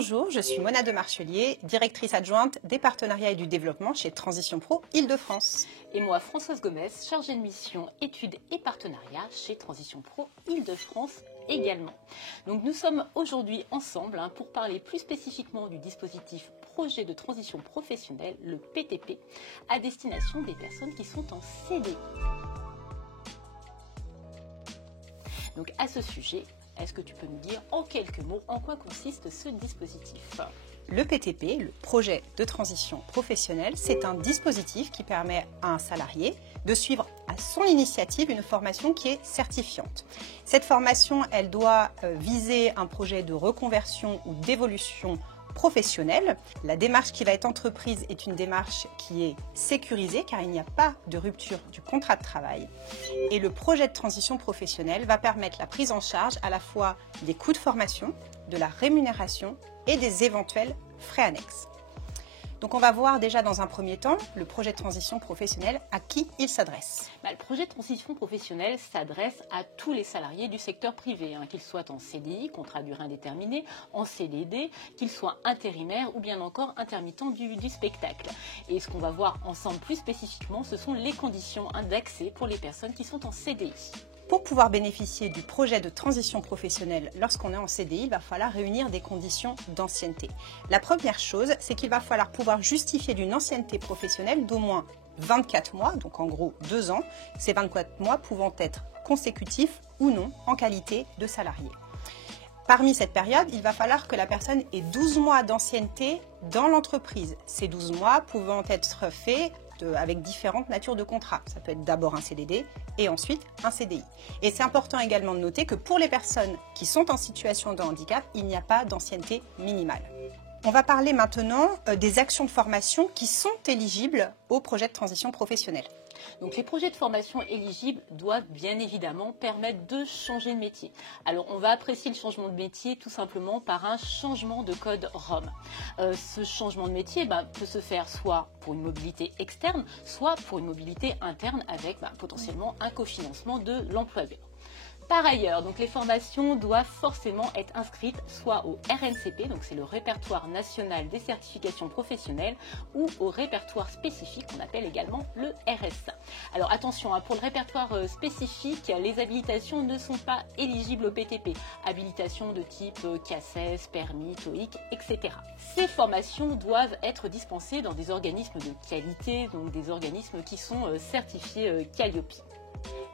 Bonjour, je suis Mona de Marchelier, directrice adjointe des partenariats et du développement chez Transition Pro Île-de-France. Et moi, Françoise Gomez, chargée de mission études et partenariats chez Transition Pro Île-de-France également. Donc nous sommes aujourd'hui ensemble pour parler plus spécifiquement du dispositif projet de transition professionnelle, le PTP, à destination des personnes qui sont en CDI. Donc à ce sujet, est-ce que tu peux nous dire en quelques mots en quoi consiste ce dispositif ? Le PTP, le projet de transition professionnelle, c'est un dispositif qui permet à un salarié de suivre à son initiative une formation qui est certifiante. Cette formation, elle doit viser un projet de reconversion ou d'évolution professionnelle. La démarche qui va être entreprise est une démarche qui est sécurisée car il n'y a pas de rupture du contrat de travail. Et le projet de transition professionnelle va permettre la prise en charge à la fois des coûts de formation, de la rémunération et des éventuels frais annexes. Donc on va voir déjà dans un premier temps le projet de transition professionnelle, à qui il s'adresse. Le projet de transition professionnelle s'adresse à tous les salariés du secteur privé, qu'ils soient en CDI, contrat à durée indéterminée, en CDD, qu'ils soient intérimaires ou bien encore intermittents du spectacle. Et ce qu'on va voir ensemble plus spécifiquement, ce sont les conditions d'accès pour les personnes qui sont en CDI. Pour pouvoir bénéficier du projet de transition professionnelle lorsqu'on est en CDI, il va falloir réunir des conditions d'ancienneté. La première chose, c'est qu'il va falloir pouvoir justifier d'une ancienneté professionnelle d'au moins 24 mois, donc en gros 2 ans, ces 24 mois pouvant être consécutifs ou non en qualité de salarié. Parmi cette période, il va falloir que la personne ait 12 mois d'ancienneté dans l'entreprise. Ces 12 mois pouvant être faits avec différentes natures de contrats. Ça peut être d'abord un CDD et ensuite un CDI. Et c'est important également de noter que pour les personnes qui sont en situation de handicap, il n'y a pas d'ancienneté minimale. On va parler maintenant des actions de formation qui sont éligibles au projet de transition professionnelle. Donc les projets de formation éligibles doivent bien évidemment permettre de changer de métier. Alors on va apprécier le changement de métier tout simplement par un changement de code ROM. Ce changement de métier peut se faire soit pour une mobilité externe, soit pour une mobilité interne avec potentiellement un cofinancement de l'employeur. Par ailleurs, donc les formations doivent forcément être inscrites soit au RNCP, donc c'est le répertoire national des certifications professionnelles, ou au répertoire spécifique qu'on appelle également le RSA. Alors attention, pour le répertoire spécifique, les habilitations ne sont pas éligibles au PTP. Habilitations de type CACES, permis, TOEIC, etc. Ces formations doivent être dispensées dans des organismes de qualité, donc des organismes qui sont certifiés Calliope.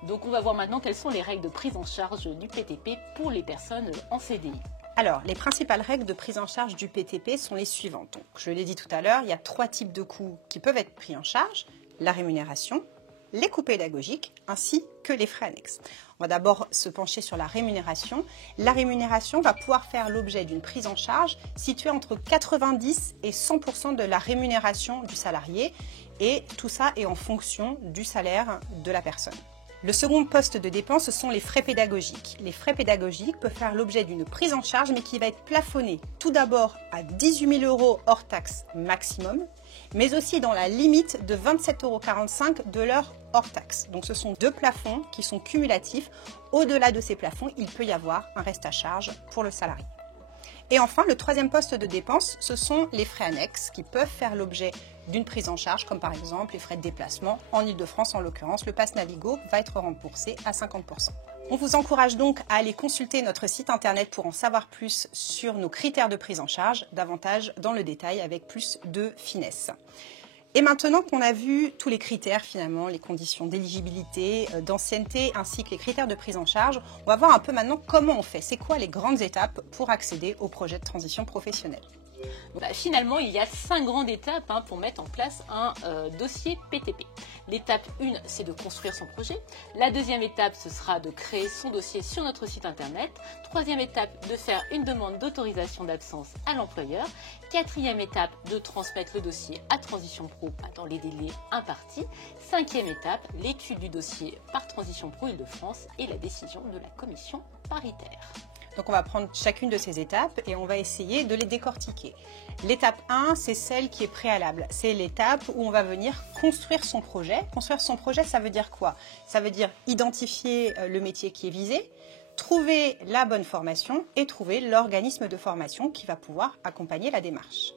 Donc on va voir maintenant quelles sont les règles de prise en charge du PTP pour les personnes en CDI. Alors, les principales règles de prise en charge du PTP sont les suivantes. Donc, je l'ai dit tout à l'heure, il y a 3 types de coûts qui peuvent être pris en charge: la rémunération, les coûts pédagogiques ainsi que les frais annexes. On va d'abord se pencher sur la rémunération. La rémunération va pouvoir faire l'objet d'une prise en charge située entre 90 et 100% de la rémunération du salarié, et tout ça est en fonction du salaire de la personne. Le second poste de dépense, ce sont les frais pédagogiques. Les frais pédagogiques peuvent faire l'objet d'une prise en charge, mais qui va être plafonnée tout d'abord à 18 000 € hors taxe maximum, mais aussi dans la limite de 27,45 € de l'heure hors taxe. Donc ce sont 2 plafonds qui sont cumulatifs. Au-delà de ces plafonds, il peut y avoir un reste à charge pour le salarié. Et enfin, le troisième poste de dépense, ce sont les frais annexes qui peuvent faire l'objet d'une prise en charge, comme par exemple les frais de déplacement. En Île-de-France, en l'occurrence, le pass Navigo va être remboursé à 50%. On vous encourage donc à aller consulter notre site internet pour en savoir plus sur nos critères de prise en charge, davantage dans le détail avec plus de finesse. Et maintenant qu'on a vu tous les critères finalement, les conditions d'éligibilité, d'ancienneté ainsi que les critères de prise en charge, on va voir un peu maintenant comment on fait. C'est quoi les grandes étapes pour accéder au projet de transition professionnelle ? Finalement, il y a 5 grandes étapes pour mettre en place un dossier PTP. L'étape 1, c'est de construire son projet. La deuxième étape, ce sera de créer son dossier sur notre site internet. Troisième étape, de faire une demande d'autorisation d'absence à l'employeur. Quatrième étape, de transmettre le dossier à Transition Pro dans les délais impartis. Cinquième étape, l'étude du dossier par Transition Pro Île-de-France et la décision de la commission paritaire. Donc on va prendre chacune de ces étapes et on va essayer de les décortiquer. L'étape 1, c'est celle qui est préalable. C'est l'étape où on va venir construire son projet. Construire son projet, ça veut dire quoi? Ça veut dire identifier le métier qui est visé, trouver la bonne formation et trouver l'organisme de formation qui va pouvoir accompagner la démarche.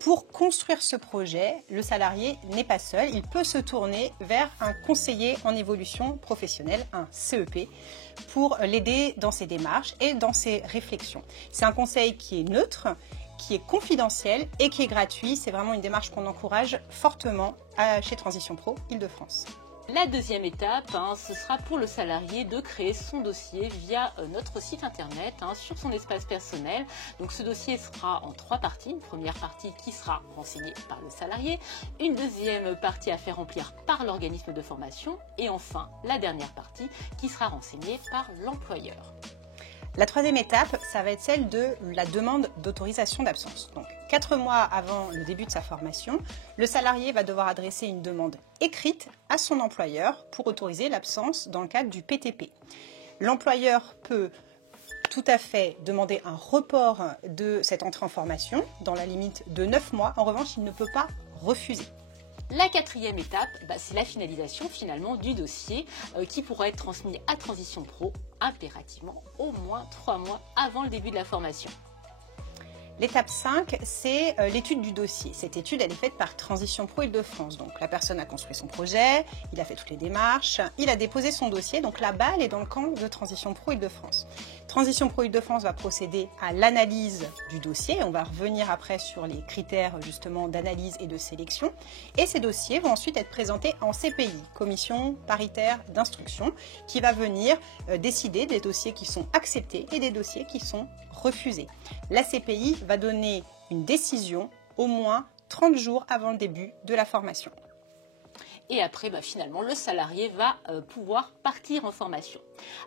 Pour construire ce projet, le salarié n'est pas seul, il peut se tourner vers un conseiller en évolution professionnelle, un CEP, pour l'aider dans ses démarches et dans ses réflexions. C'est un conseil qui est neutre, qui est confidentiel et qui est gratuit. C'est vraiment une démarche qu'on encourage fortement chez Transition Pro Île-de-France. La deuxième étape, ce sera pour le salarié de créer son dossier via notre site internet sur son espace personnel. Donc ce dossier sera en 3 parties. Une première partie qui sera renseignée par le salarié, une deuxième partie à faire remplir par l'organisme de formation et enfin la dernière partie qui sera renseignée par l'employeur. La troisième étape, ça va être celle de la demande d'autorisation d'absence. Donc, 4 mois avant le début de sa formation, le salarié va devoir adresser une demande écrite à son employeur pour autoriser l'absence dans le cadre du PTP. L'employeur peut tout à fait demander un report de cette entrée en formation dans la limite de 9 mois. En revanche, il ne peut pas refuser. La quatrième étape, c'est la finalisation finalement du dossier qui pourra être transmis à Transition Pro impérativement au moins 3 mois avant le début de la formation. L'étape 5, c'est l'étude du dossier. Cette étude, elle est faite par Transition Pro Île-de-France. Donc la personne a construit son projet, il a fait toutes les démarches, il a déposé son dossier. Donc la balle est dans le camp de Transition Pro Île-de-France. Transition Pro Île-de-France va procéder à l'analyse du dossier. On va revenir après sur les critères justement d'analyse et de sélection. Et ces dossiers vont ensuite être présentés en CPI, Commission paritaire d'instruction, qui va venir décider des dossiers qui sont acceptés et des dossiers qui sont refusés. La CPI va donner une décision au moins 30 jours avant le début de la formation. Et après, finalement, le salarié va pouvoir partir en formation.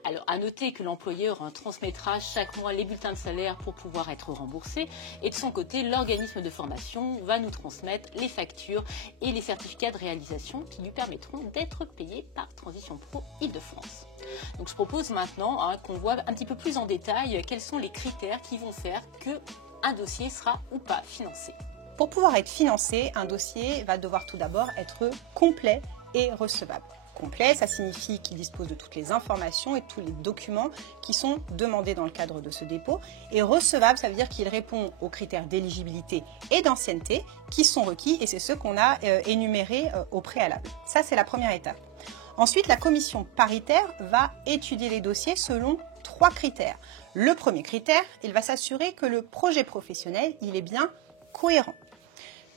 Alors, à noter que l'employeur transmettra chaque mois les bulletins de salaire pour pouvoir être remboursé. Et de son côté, l'organisme de formation va nous transmettre les factures et les certificats de réalisation qui lui permettront d'être payés par Transition Pro Île-de-France. Donc, je propose maintenant qu'on voit un petit peu plus en détail quels sont les critères qui vont faire qu'un dossier sera ou pas financé. Pour pouvoir être financé, un dossier va devoir tout d'abord être complet et recevable. Complet, ça signifie qu'il dispose de toutes les informations et tous les documents qui sont demandés dans le cadre de ce dépôt. Et recevable, ça veut dire qu'il répond aux critères d'éligibilité et d'ancienneté qui sont requis et c'est ceux qu'on a énumérés au préalable. Ça, c'est la première étape. Ensuite, la commission paritaire va étudier les dossiers selon 3 critères. Le premier critère, il va s'assurer que le projet professionnel, il est bien cohérent,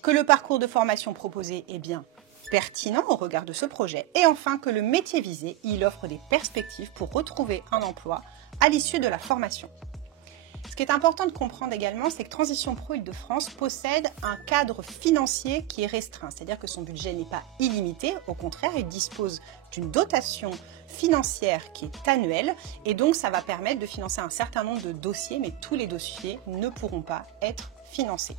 que le parcours de formation proposé est bien pertinent au regard de ce projet et enfin que le métier visé, il offre des perspectives pour retrouver un emploi à l'issue de la formation. Ce qui est important de comprendre également, c'est que Transition Pro Île-de-France possède un cadre financier qui est restreint, c'est-à-dire que son budget n'est pas illimité, au contraire, il dispose d'une dotation financière qui est annuelle et donc ça va permettre de financer un certain nombre de dossiers, mais tous les dossiers ne pourront pas être financés.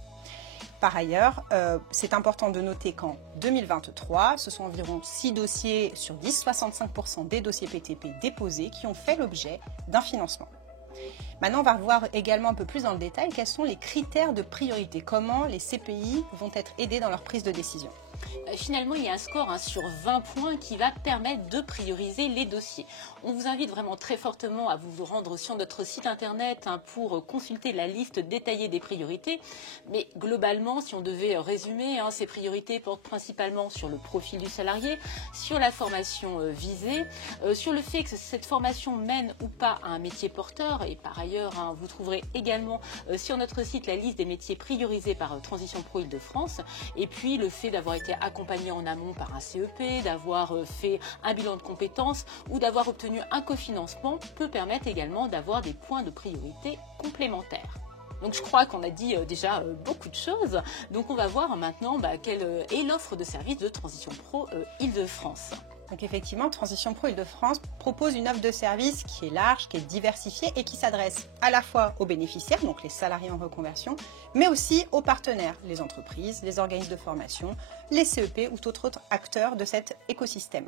Par ailleurs, c'est important de noter qu'en 2023, ce sont environ 6 dossiers sur 10, 65% des dossiers PTP déposés qui ont fait l'objet d'un financement. Maintenant, on va voir également un peu plus dans le détail quels sont les critères de priorité, comment les CPI vont être aidés dans leur prise de décision. Finalement, il y a un score sur 20 points qui va permettre de prioriser les dossiers. On vous invite vraiment très fortement à vous rendre sur notre site internet pour consulter la liste détaillée des priorités. Mais globalement, si on devait résumer, ces priorités portent principalement sur le profil du salarié, sur la formation visée, sur le fait que cette formation mène ou pas à un métier porteur. Et par ailleurs, vous trouverez également sur notre site la liste des métiers priorisés par Transition Pro Île-de-France. Et puis le fait d'avoir été accompagné en amont par un CEP, d'avoir fait un bilan de compétences ou d'avoir obtenu un cofinancement peut permettre également d'avoir des points de priorité complémentaires. Donc je crois qu'on a dit déjà beaucoup de choses. Donc on va voir maintenant quelle est l'offre de services de Transition Pro Île-de-France. Donc effectivement, Transition Pro Île-de-France propose une offre de service qui est large, qui est diversifiée et qui s'adresse à la fois aux bénéficiaires, donc les salariés en reconversion, mais aussi aux partenaires, les entreprises, les organismes de formation, les CEP ou tout autre acteur de cet écosystème.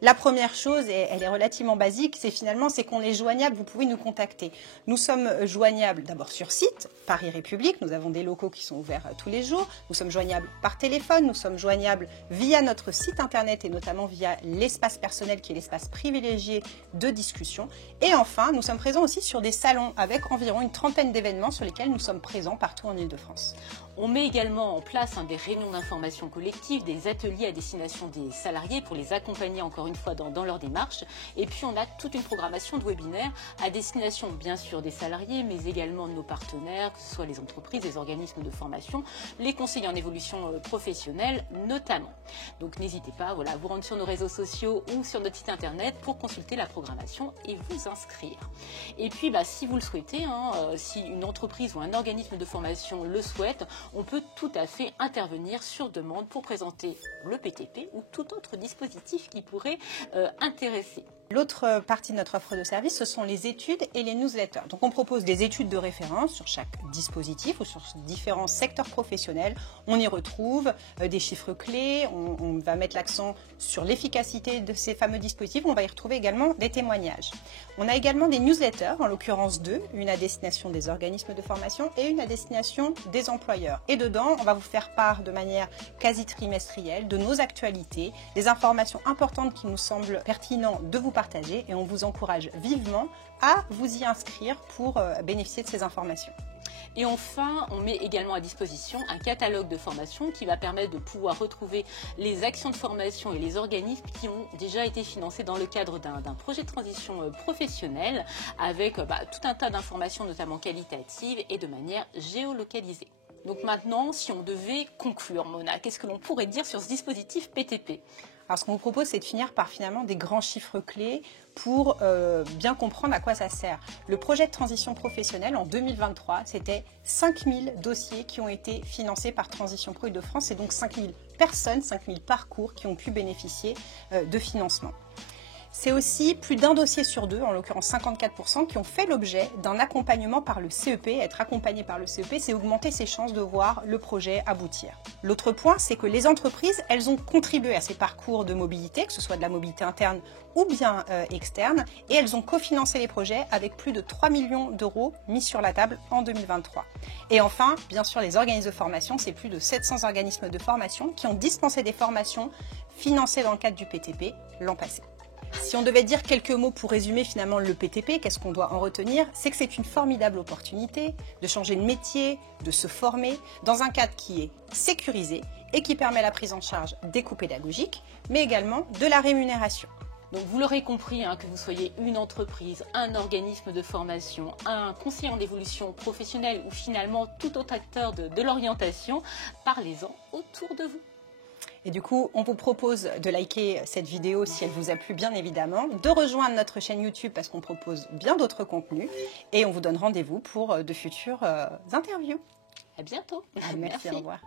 La première chose, et elle est relativement basique, c'est qu'on est joignable, vous pouvez nous contacter. Nous sommes joignables d'abord sur site, Paris République, nous avons des locaux qui sont ouverts tous les jours, nous sommes joignables par téléphone, nous sommes joignables via notre site internet et notamment via l'espace personnel qui est l'espace privilégié de discussion. Et enfin, nous sommes présents aussi sur des salons avec environ une trentaine d'événements sur lesquels nous sommes présents partout en Île-de-France. On met également en place des réunions d'information collective, des ateliers à destination des salariés pour les accompagner encore une fois dans leur démarche. Et puis on a toute une programmation de webinaires à destination bien sûr des salariés, mais également de nos partenaires, que ce soit les entreprises, les organismes de formation, les conseillers en évolution professionnelle notamment. Donc n'hésitez pas à vous rendre sur nos réseaux sociaux ou sur notre site internet pour consulter la programmation et vous inscrire. Et puis si vous le souhaitez, si une entreprise ou un organisme de formation le souhaite, on peut tout à fait intervenir sur demande pour présenter le PTP ou tout autre dispositif qui pourrait intéresser. L'autre partie de notre offre de service, ce sont les études et les newsletters. Donc on propose des études de référence sur chaque dispositif ou sur différents secteurs professionnels. On y retrouve des chiffres clés, on va mettre l'accent sur l'efficacité de ces fameux dispositifs. On va y retrouver également des témoignages. On a également des newsletters, en l'occurrence deux, une à destination des organismes de formation et une à destination des employeurs. Et dedans, on va vous faire part de manière quasi trimestrielle de nos actualités, des informations importantes qui nous semblent pertinentes de vous partager, et on vous encourage vivement à vous y inscrire pour bénéficier de ces informations. Et enfin, on met également à disposition un catalogue de formation qui va permettre de pouvoir retrouver les actions de formation et les organismes qui ont déjà été financés dans le cadre d'un projet de transition professionnelle avec tout un tas d'informations, notamment qualitatives et de manière géolocalisée. Donc maintenant, si on devait conclure, Mona, qu'est-ce que l'on pourrait dire sur ce dispositif PTP ? Alors ce qu'on vous propose, c'est de finir par finalement des grands chiffres clés pour bien comprendre à quoi ça sert. Le projet de transition professionnelle en 2023, c'était 5000 dossiers qui ont été financés par Transition Pro Île-de-France. C'est donc 5000 personnes, 5000 parcours qui ont pu bénéficier de financement. C'est aussi plus d'un dossier sur deux, en l'occurrence 54%, qui ont fait l'objet d'un accompagnement par le CEP. Être accompagné par le CEP, c'est augmenter ses chances de voir le projet aboutir. L'autre point, c'est que les entreprises, elles ont contribué à ces parcours de mobilité, que ce soit de la mobilité interne ou bien externe, et elles ont cofinancé les projets avec plus de 3 millions d'euros mis sur la table en 2023. Et enfin, bien sûr, les organismes de formation, c'est plus de 700 organismes de formation qui ont dispensé des formations financées dans le cadre du PTP l'an passé. Si on devait dire quelques mots pour résumer finalement le PTP, qu'est-ce qu'on doit en retenir? C'est que c'est une formidable opportunité de changer de métier, de se former dans un cadre qui est sécurisé et qui permet la prise en charge des coûts pédagogiques, mais également de la rémunération. Donc vous l'aurez compris, que vous soyez une entreprise, un organisme de formation, un conseiller en évolution professionnelle ou finalement tout autre acteur de l'orientation, parlez-en autour de vous. Et du coup, on vous propose de liker cette vidéo si elle vous a plu, bien évidemment, de rejoindre notre chaîne YouTube parce qu'on propose bien d'autres contenus et on vous donne rendez-vous pour de futures interviews. À bientôt. Merci, au revoir.